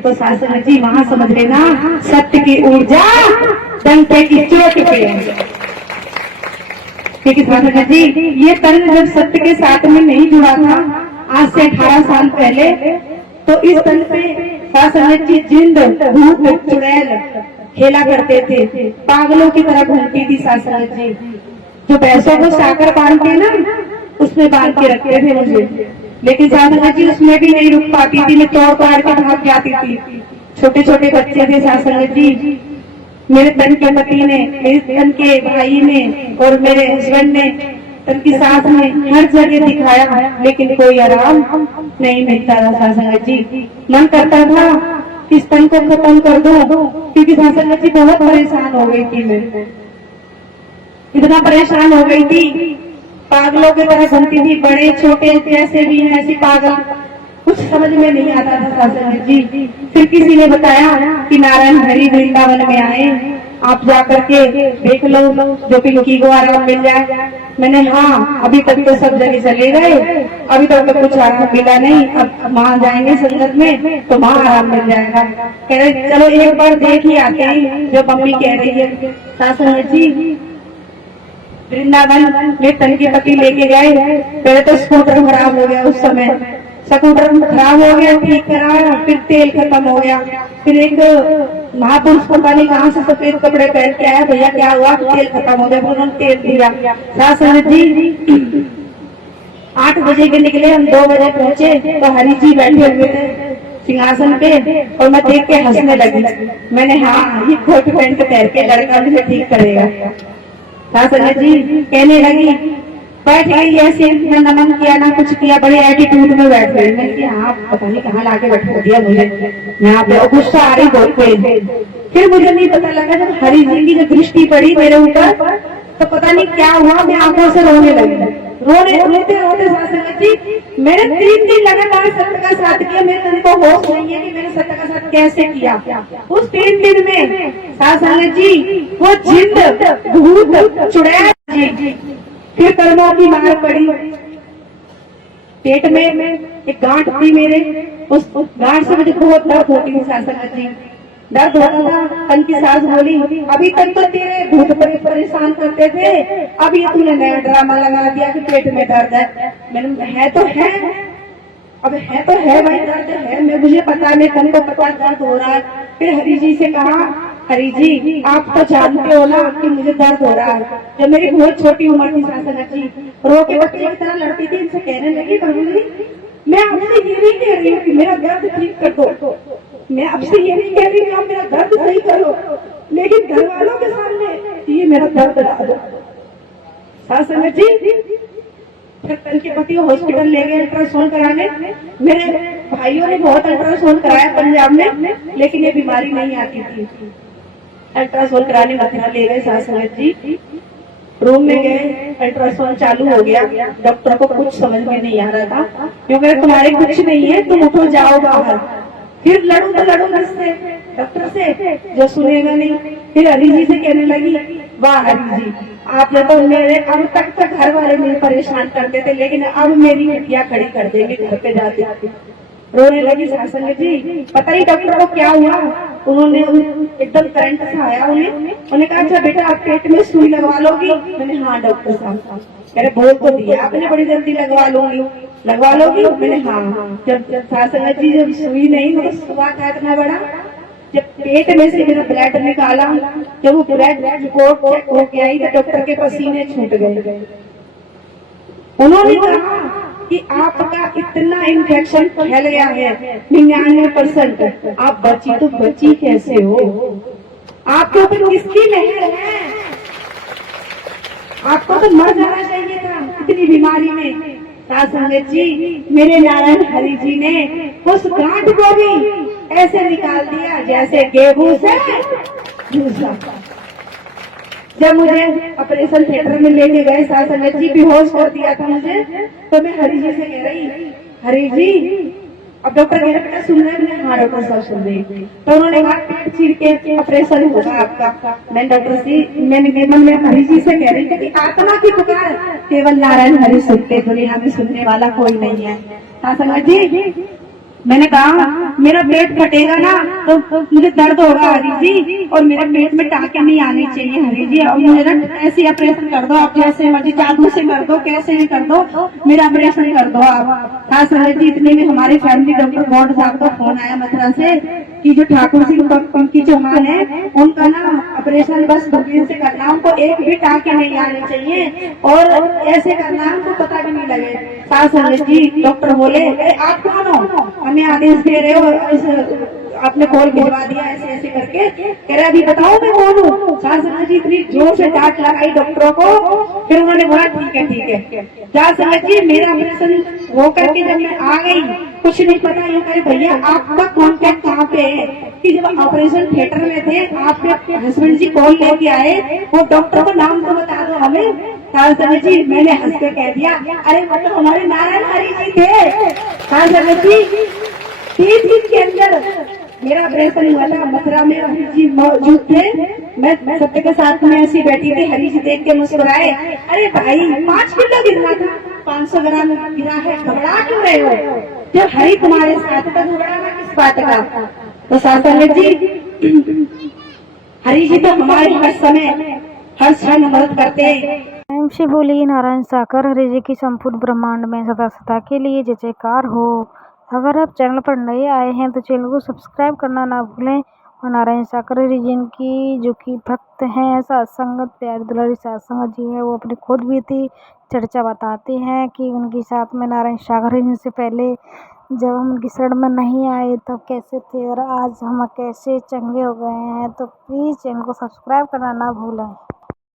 तो शासन जी वहां समझ लेना सत्य की ऊर्जा डंके की चोट पे है। क्योंकि शासन जी ये तन जब सत्य के साथ में नहीं जुड़ा था आज से 18 साल पहले, तो इस तन पे शासन जी जिंद भूत चुड़ैल खेला करते थे, पागलों की तरह घूमती थी शासन जी। जो भैंसों को साकर बांध के ना उसमें बांध के रखते थे मुझे, लेकिन शासन जी उसमें भी नहीं रुक पाती थी, मैं तोड़ ताड़ के भाग जाती थी। छोटे छोटे बच्चे थे शासन जी, मेरे तन के पति ने, मेरे तन के भाई ने और मेरे हस्बैंड ने, तन की सास ने हर जगह दिखाया, लेकिन कोई आराम नहीं मिलता था शासन जी। मन करता था इस तन को खत्म कर दो, क्योंकि शासन जी बहुत परेशान हो गई थी मैं, इतना परेशान हो गई थी, पागलों की तरह घूमती थी, बड़े छोटे जैसे भी हैं ऐसी पागल, कुछ समझ में नहीं आता था शासन जी। फिर किसी ने बताया कि नारायण हरि वृंदावन में आए, आप जाकर के देख लो जो पिंकी को आराम मिल जाए। मैंने हाँ, अभी तक तो सब जगह चले गए, अभी तक तो कुछ आराम मिला नहीं, अब वहां जाएंगे संगत में तो वहां आराम मिल जाएगा। कह रहे चलो एक बार देख ही आते हैं जो मम्मी कह रही है। शासन जी वृंदावन में तन के पति लेके गए, पहले तो स्कूटर खराब हो गया, उस समय स्कूटर खराब हो गया, ठीक कराया, फिर तेल खत्म हो गया, फिर एक महापुरुष पता नहीं कहाँ से सफेद कपड़े पहन के आया, भैया क्या हुआ, तेल खत्म हो गया, फिर उन्होंने तेल दिया। शासन जी 8 बजे के निकले, हम 2 बजे पहुंचे तो हरि जी बैठे हुए थे सिंहासन पे, और मैं देख के हंसने लगी। मैंने हाँ, ये कोट पैंट पहन के लड़का मुझे ठीक करेगा। शासन जी कहने लगी, बैठ गई ऐसे, न नमन किया ना कुछ किया, बड़े एटीट्यूड में बैठ गई। मैंने कहा हाँ, पता नहीं कहाँ लाके बैठा दिया मुझे यहाँ पे, और गुस्सा आ रही बहुत तेज। फिर मुझे नहीं पता लगा, जब हरि जी की जो दृष्टि पड़ी मेरे ऊपर तो पता नहीं क्या हुआ, मैं आंखों से रोने लगी। रोते रोते शासन जी मैंने 3 दिन लगातार सत्य का साथ किया, मेरे तन को होश नहीं है कि मैंने सत्य का साथ कैसे किया। उस 3 दिन में शासन जी वो जिंद भूत चुड़ैल जी, फिर कर्मों की मार पड़ी, पेट में एक गांठ थी मेरे, उस गांठ से मुझे बहुत दर्द होती थी शासन जी, दर्द होता था। तन की सास बोली, अभी तक तो तेरे भूत परेशान करते थे, अब ये तूने नया ड्रामा लगा दिया कि पेट में दर्द है। मैंने है तो है, अब है तो है भाई, दर्द है, मैं मुझे पता है, मेरे तन को पता दर्द हो रहा है। फिर हरि जी से कहा, हरि जी आप तो जानते हो ना कि मुझे दर्द हो रहा है। जब मेरी बहुत छोटी उम्र थी शासन जी, रो के बच्चे की तरह लड़ती थी, इनसे कहने लगी, भगवान मैं आपसे ये नहीं कह रही हूँ कि मेरा दर्द ठीक कर दो, मैं आपसे ये नहीं कह रही कि आप मेरा दर्द सही करो, लेकिन घर वालों के सामने ये मेरा दर्द ला दो। शासन जी फिर तन के पति को हॉस्पिटल ले गए अल्ट्रासाउंड कराने। मेरे भाइयों ने बहुत अल्ट्रासाउंड कराया पंजाब में, लेकिन ये बीमारी नहीं आती थी। अल्ट्रासाउंड कराने मथुरा ले गए शासन जी, रूम में गए, अल्ट्रासाउंड चालू हो गया। डॉक्टर को कुछ समझ में नहीं आ रहा था, क्योंकि तुम्हारे कुछ नहीं है, तुम उठो जाओ बाहर। फिर लड़ू तो लड़ू किससे, डॉक्टर से, जो सुनेगा नहीं। फिर हरि जी से कहने लगी, वाह हरि जी आपने तो मेरे अब तक घर वाले मेरे परेशान करते थे, लेकिन अब मेरी हड्डियां खड़ी कर देंगे घर पे जाते। रोने लगी शासन जी, पता ही डॉक्टर को क्या हुआ, उन्होंने एकदम करंट सा आया उन्हें कहा, अच्छा बेटा आप पेट में सुई लगवा लोगी। मैंने हाँ डॉक्टर साहब, कह रहे बोल तो दिया आपने, बड़ी जल्दी लगवा लोगी। मैंने हाँ। जब शासन जी जब सुई नहीं, मतलब सुबह था इतना बड़ा, जब पेट में से मेरा ब्लड निकाला, जब वो ब्लड रिपोर्ट चेक होके आई तो डॉक्टर के पसीने छूट गए। उन्होंने कहा कि आपका इतना इन्फेक्शन फैल गया है 99%, आप बची तो बची कैसे हो, आपके ऊपर किसकी मेहर है, आपको तो मर जाना चाहिए था इतनी बीमारी में। शासन जी मेरे नारायण हरि जी ने उस गांठ को भी ऐसे निकाल दिया जैसे गेहूं से भूसा। जब मुझे ऑपरेशन थिएटर में लेके गए शासन जी, बेहोश कर दिया था मुझे, तो मैं हरि जी से कह रही, हरि जी अब डॉक्टर कह रहे बेटा सुन रहे हैं? हाँ डॉक्टर साहब सुन रहे। तो उन्होंने कहा पेट चीर के ऑपरेशन होगा आपका। मैं डॉक्टर जी मैंने मन में हरि जी से कह रही थी कि आत्मा की पुकार केवल नारायण हरि सुनते, दुनिया में सुनने वाला कोई नहीं है। शासन जी मैंने कहा मेरा पेट फटेगा ना तो मुझे दर्द होगा हरी जी, और मेरे पेट में टाँके नहीं आने चाहिए हरी जी, और मुझे ना ऐसे ऑपरेशन कर दो, आप जैसे मर्जी जादू से कर दो, कैसे भी कर दो, मेरा ऑपरेशन कर दो आप। हाँ सर जी, इतने में हमारे फैमिली डॉक्टर गौड साहब का फोन आया मथुरा से कि जो ठाकुर सिंह उनकी चौहान है, उनका ना ऑपरेशन बस 2 दिन से करना, उनको एक भी टाँके नहीं आने चाहिए, और ऐसे करना है उनको पता भी नहीं लगे। हाँ जी, डॉक्टर बोले आप कौन हो, हमें आदेश दे रहे हो, आपने कॉल भिजवा दिया ऐसे ऐसे करके, कह रहे अभी बताओ मैं कौन हूँ। शाह जी इतनी जोर से डांट लगाई डॉक्टरों को, फिर उन्होंने बोला ठीक है। शाह जी मेरा ऑपरेशन वो करके जब मैं आ गई, कुछ नहीं पता, यूँ कहे भैया आपका कॉन्टेक्ट कहाँ पे है, कि जब ऑपरेशन थिएटर में थे आपके अपने हस्बैंड जी कॉल लेके आए, वो डॉक्टर को नाम तो बता दो हमें। शाह जी मैंने हंस के कह दिया अरे वो तो हमारे नारायण हरि जी थे। शाह जी 3 दिन के अंदर मेरा ऑपरेशन हुआ था, मथुरा में हरि जी मौजूद थे, मैं सत्य के साथ में ऐसी बैठी थी, हरि जी देख के मुस्कुराए, अरे भाई 5 किलो गिरना था, 500 ग्राम गिरा है, घबरा क्यों रहे हो, जब हरि तुम्हारे साथ था घबराना किस बात का। तो शासन जी हरि जी तो हमारे हर समय हर क्षण मदद करते हैं। ओम श्री बोलिए नारायण साकर हरि जी की संपूर्ण ब्रह्मांड में सदा सदा के लिए जय जयकार हो। अगर आप चैनल पर नए आए हैं तो चैनल को सब्सक्राइब करना ना भूलें, और नारायण साकर हरि जी की जो कि भक्त हैं, सत्संगत प्यारी दुलारी सत्संगत जी है, वो अपनी खुद भी थी चर्चा बताते हैं कि उनके साथ में नारायण सागर हरि जी से पहले जब हम उनकी शरण में नहीं आए तो कैसे थे, और आज हम कैसे चंगे हो गए हैं। तो प्लीज़ चैनल को सब्सक्राइब करना ना भूलें।